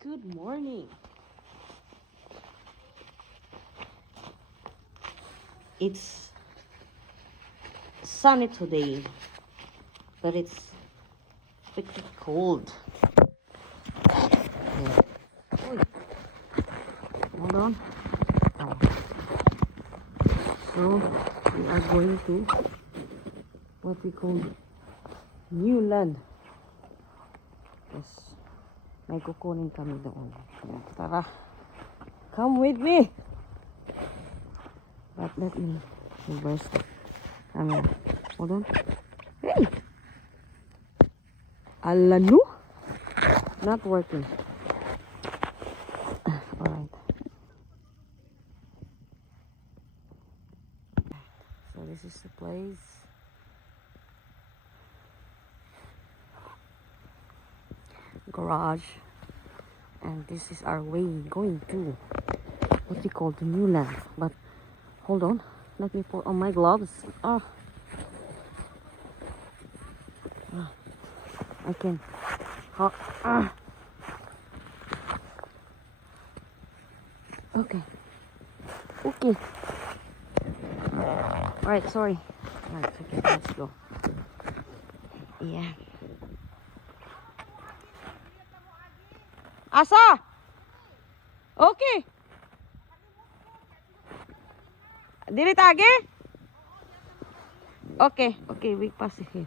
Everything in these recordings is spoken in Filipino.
Good morning. It's sunny today, but it's pretty cold. Yeah. Oy, hold on. Oh. So we are going to what we call new land. Yes. May kukunin kami doon. Yan. Tara. Come with me. But let me reverse the camera. Hold on. Hey! Alano? Not working. Alright. So this is the place. Garage. And this is our way going to what we call the new land. But hold on. Let me put on my gloves. I can. Okay. Okay. Alright, sorry. Alright, okay, let's go. Yeah. Asa? Okay. Dili tagi? Okay, okay, we pass it here.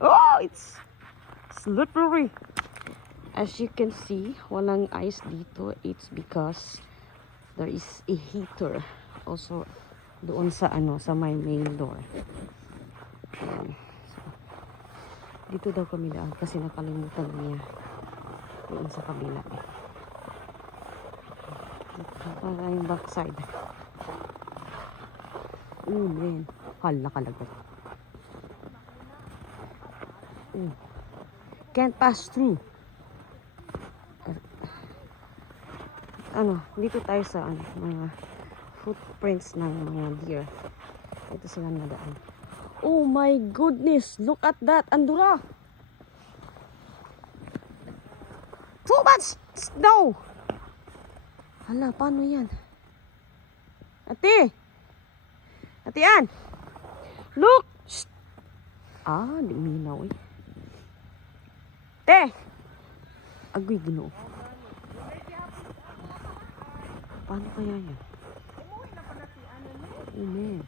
Oh, it's slippery. As you can see, walang ice dito. It's because there is a heater also doon sa sa my main door. Ayan. So, dito daw kami daan kasi nakalimutan niya doon sa kabila. Para yung backside. Oh man, hala kalagot. Can't pass through. Dito tayo sa mga footprints ng mga deer. Ito sila nadaan. Oh my goodness, look at that, Andura. Too much snow. Hala, paano yan? Ate! Ate Ann! Look! Shh. Di minaw eh. Te! Agoy, Ginoo. Paano kaya yan? Amen.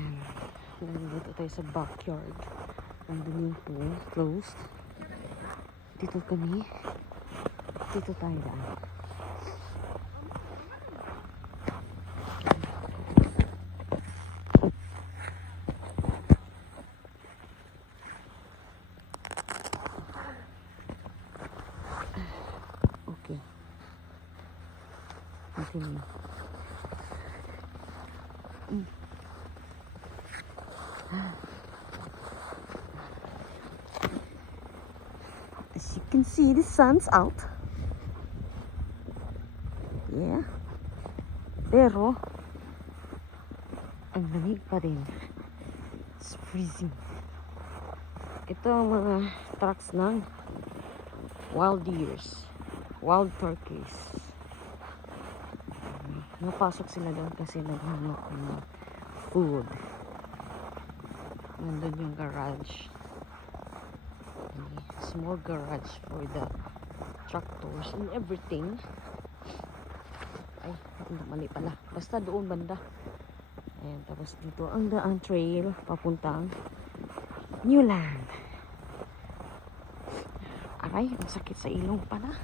Yan. Dito tayo sa backyard. Nandun yung pool. Closed. Dito kami. Dito tayo daan. Okay. Continue. As you can see, the sun's out. Yeah. Pero, ang lamig pa din. It's freezing. Ito ang mga tracks ng wild deers. Wild turkeys. Napasok sila doon kasi naghanap ng food. Nandun yung garage. A small garage for the tractors and everything. Ay, mali pala. Basta doon banda. Ayan, tapos dito ang daan trail papuntang New Land. Aray, ang sakit sa ilong pala.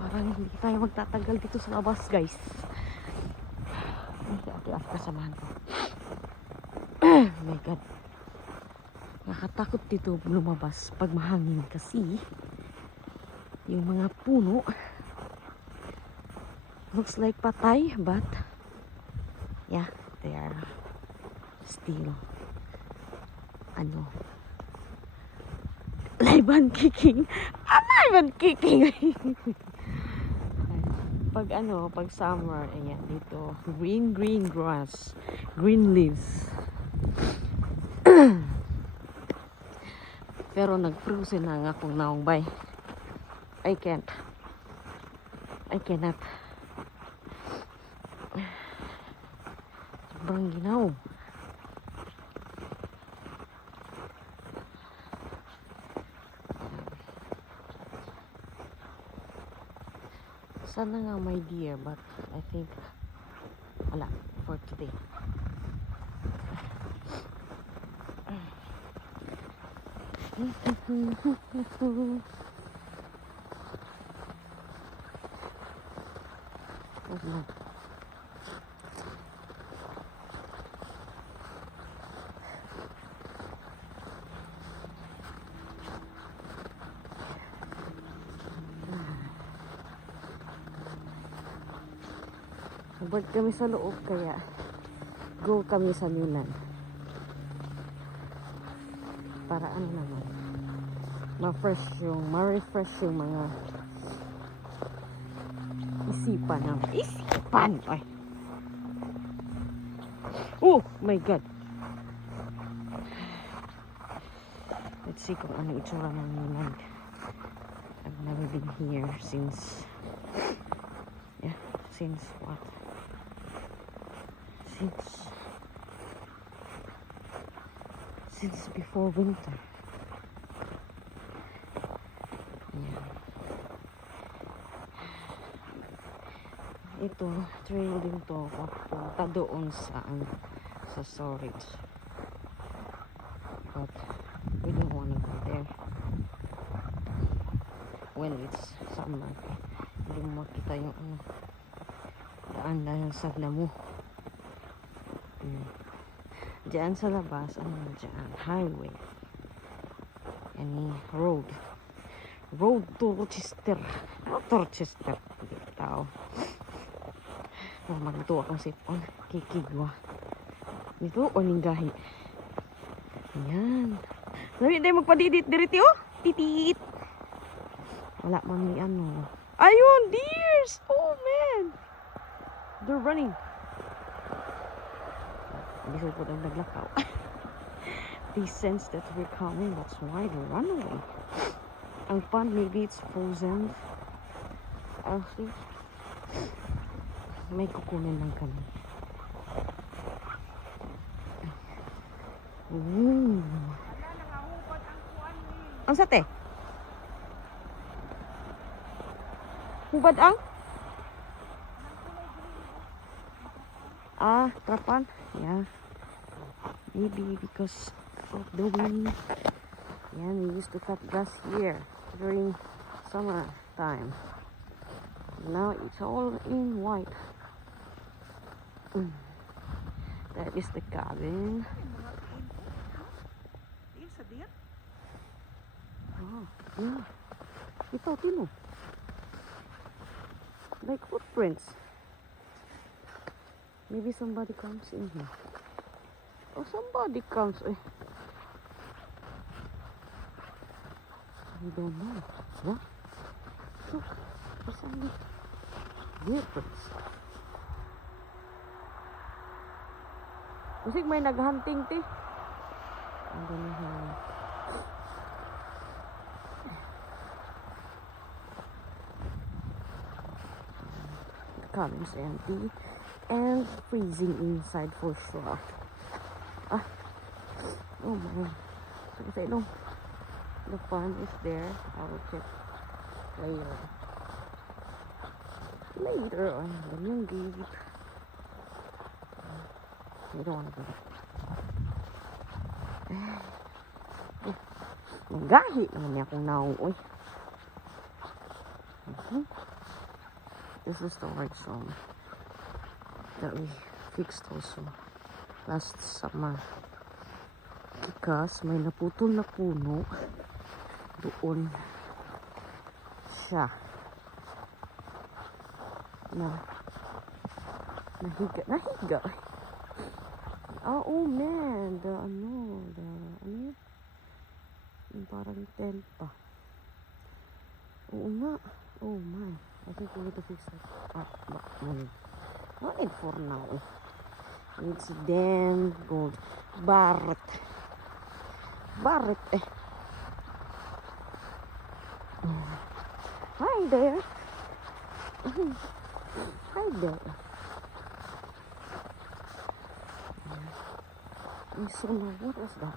Parang hindi tayo magtatagal dito sa labas, guys. Ate, kasamahan ko. Oh my God. Nakatakot dito lumabas pag mahangin kasi yung mga puno looks like patay, but yeah, they are still alive and kicking. Alive and kicking. Pag summer, ayan, dito green grass, green leaves. Pero nag-frozen na nga akong naong bay. I can't. I cannot. Sobrang ginaw. Sana nga my dear, but I think wala for today. Wala. Abot kami sa loob kaya go kami sa Milan. Para ano naman, ma-refresh yung mga isipan ng isipan. Ay. Oh my god. Let's see kung ano itsura ng Milan. I've never been here since what? Since before winter. Yeah. Ito, trail din to papunta doon sa storage. But we don't wanna go there when it's summer. Hindi mo makita yung daan dahil sa damo. Diyan sa labas, diyan, highway. Any road to Rochester. Not to Rochester. Tao. Magluto akong sipon. Kikigwa. Dito o ninggahi. Ayan. Sabi tayo magpadidit diriti oh. Titit. Wala man ni ano. Ayun, deers! Oh man! They're running. Hindi ko po naglakaw. They sense that we're coming. That's why they run away. Ang pond, maybe it's frozen. Actually, may kukunin lang kami. Ang sate? Hubad ang? Trapan? Yeah. Maybe because of the wind. Yeah, we used to cut grass here during summer time. Now it's all in white. That is the cabin. Oh, yeah. Ito, tino. Like footprints. Maybe somebody comes in here. Oh, somebody comes. I don't know. Yeah? Look, there's something. Footprints. Kasi may naghunting ti. Ang gano'n. The cabin's empty and freezing inside for sure. Oh my. So kasi the pond is there. I will check later on. Ganyan gate. I don't want to go. Magahi naman niya kung nauoy. This is the right song that we fixed also last summer. Because may naputol na puno doon siya nahiga. Oh man, yung parang tent pa. Oo nga. Oh my, I think we need to fix that. Not need for now. It's damn gold. Barret. barit eh. Hi there. Hi there. I saw my, what was that?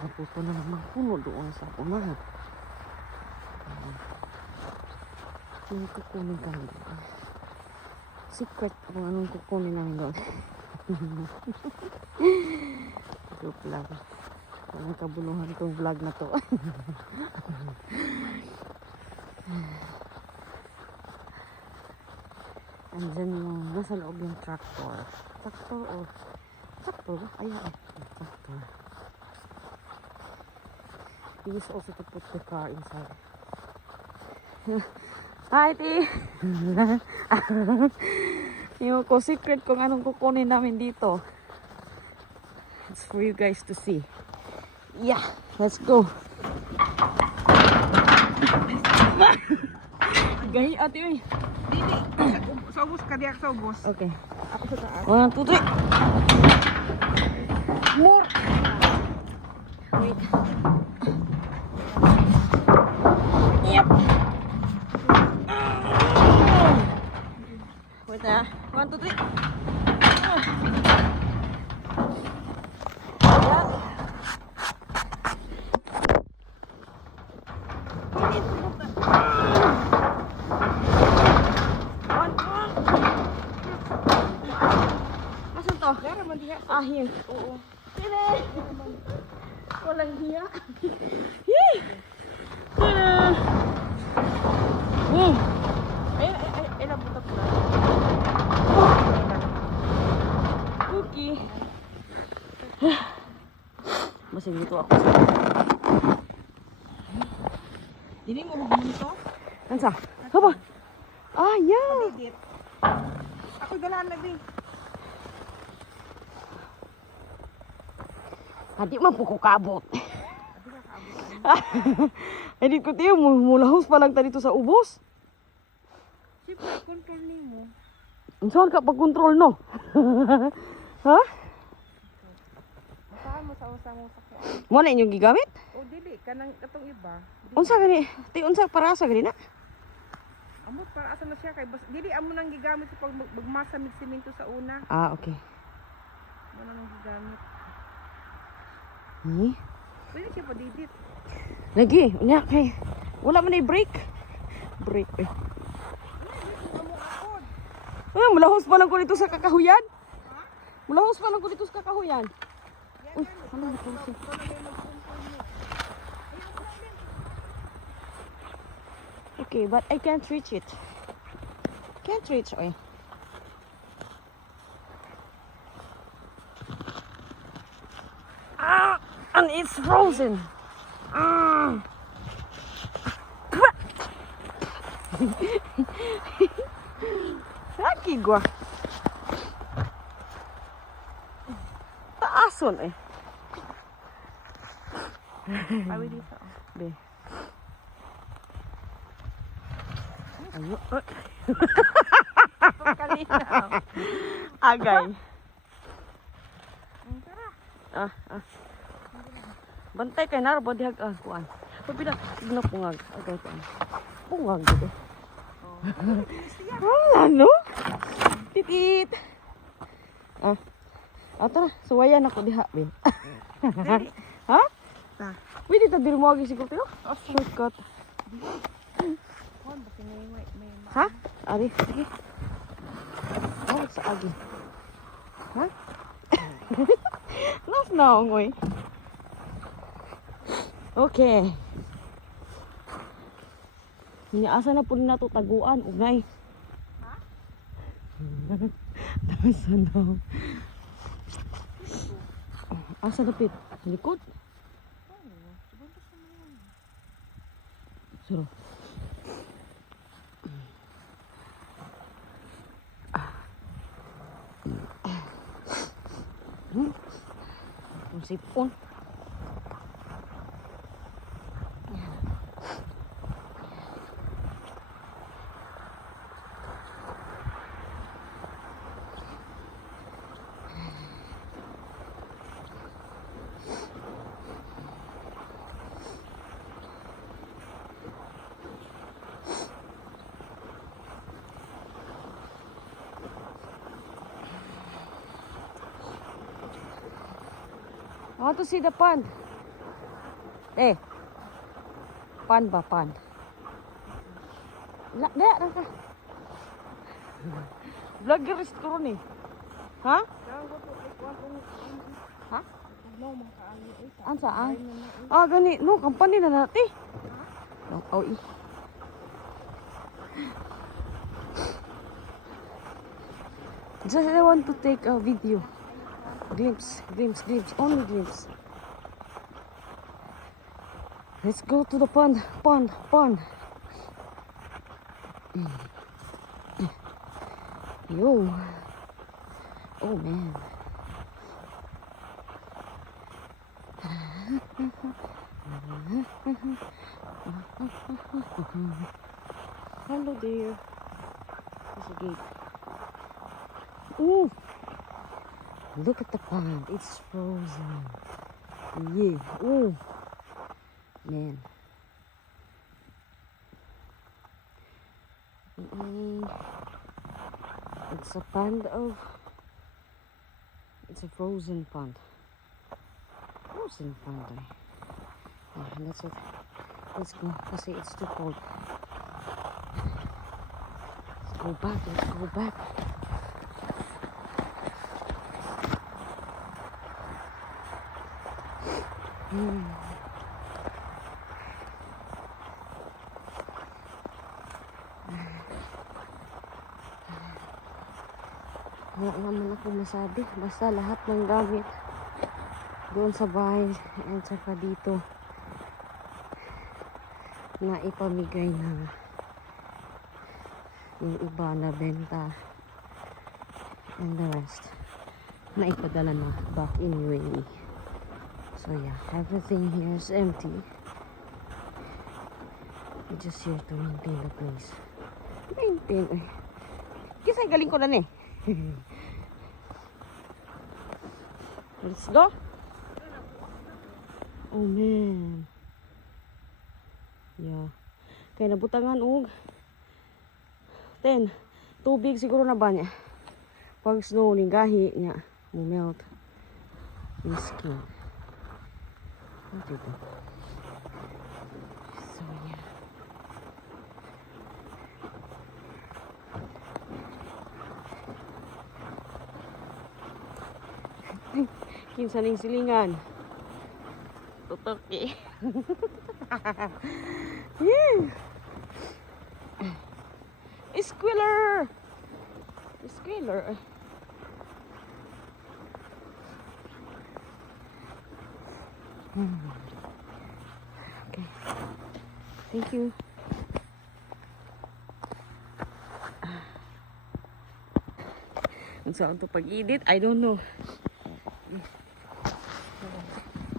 Naputo na naman puno doon sa unahan. Yung kukunin kami doon. Secret kung anong kukunin namin doon. Joke lang. Walang kabuluhan tong vlog na to. Andyan yung nasa loob yung tractor. Tractor o tractor? Ayan eh. Tractor. We used also to put the car inside. Hi, Ti! Yung ko secret kung anong kukunin namin dito. It's for you guys to see. Yeah, let's go. Gay, ate, uy. Dili, sa ubos ka diyak sa ubos. Okay. Ako sa taas. 1, 2, 3. More. Wait. Yep. Wait na. 1, 2, 3. Asan to? Dara man diha. Ah, here. Oo. Tine! Walang hiya. Yay! Tine! Ay nabutak na. Okay. Masig dito ako. Dili mo bumunto. Ansa? Haba? Ah, yeah! Didit. Ako ganahan lagi. Hadi man po ko kabot. Edit ko tiyo, mulahos pa lang ta dito sa ubos. Siyempre, control nimo. Saan ka pag-control, no? Ha? Saan mo sa usang sakyan? Mo na inyong gigamit? O dili kanang katong iba. Unsa gani? Ti unsa para sa gani na? Amo para asa na siya kay bas dili amo nang gigamit sa pag magmasa mig semento sa una. Ah, okay. Mo nang gigamit. Ni? Pwede siya pa didit. Lagi, unya kay wala man ay break. Break eh. Amo akod. Ah, mulahos pa lang ko dito sa kakahuyan. Mulahos pa lang ko dito sa kakahuyan. Uy, ano na po siya? Okay, but I can't reach it. Can't reach, oy. Ah, and it's frozen. Ah. Laki gua. Taason eh. Pawi dito. Be. Ayo. Kalinaw. Agay. Tara. Ah. Bantay kay naro ba dihag kuan. Pabila igna pungag. Agay kuan. Pungag dito. Wala no? Titit. Tara, suwayan ako diha be. Ha? Ta. Pwede ta diri mo agi siguro tayo? Shortcut. Kon ba may Ha? Ari, sige. Oh, sa agi. Ha? Nas na ongoy. Okay. Asa na po na ito taguan, ugay. Ha? Asa na. Asa na pit? Likod? Suro. Ang sipon. I want to see the pond. Eh. Pond ba? Pond. Ra ka. Vloggerist ko ron eh. Ha? Ha? An saan? Ah, gani. No, company na natin. Oh, Just I want to take a video. Glimpse. Only glimpse. Let's go to the pond. Yo. Oh man. Hello there. There's a gate. Ooh. Look at the pond. It's frozen. Yeah. Ooh. Man. It's a pond of... It's a frozen pond. Frozen pond. Yeah, that's it. Let's go. Kasi it's too cold. Let's go back. Wala naman ako masabi. Basta lahat ng gamit doon sa bahay and saka dito na ipamigay na yung iba na benta and the rest na ipadala na back in UAE. So yeah, everything here is empty. We're just here to maintain the place. Maintain. Kisay galing ko na eh. Let's go. Oh man. Yeah. Kaya nabutangan og 10. Tubig siguro na ba niya? Pag snow ning gahi niya, mo melt yung skin. What is that? So yeah. Kinsa ning silingan? Tutok eh. Yeah. Squealer. Okay. Thank you. Ang saan to pag-edit? I don't know.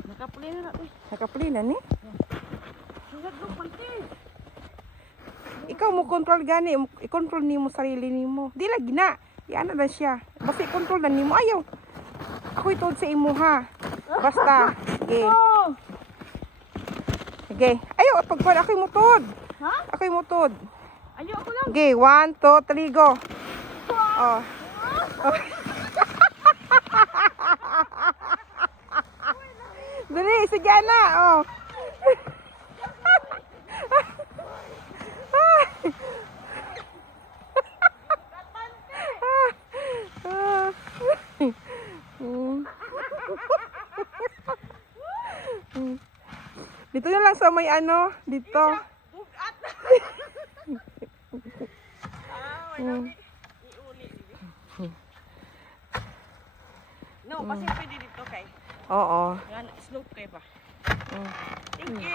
Nakapli na natin. Nakapli na ni? Hanggang doon panti. Ikaw mo control gani, i-control nimo sarili nimo. Di lagi na. Iano na siya. Basta i-control na nimo. Ayaw. Ako itod sa imo ha. Basta. Sige. Oh! Sige. Ayaw, pagkuhan ako'y mutod. Ha? Ako'y mutod. Ayaw ako lang. Okay, 1, 2, 3, go. Oh. Oh. Dali, sige na. Oh. Dito na lang sa may ano, dito. Bugat. No, kasi pwede dito kay. Oo. Yan, slope kay ba? Mm. Thank you.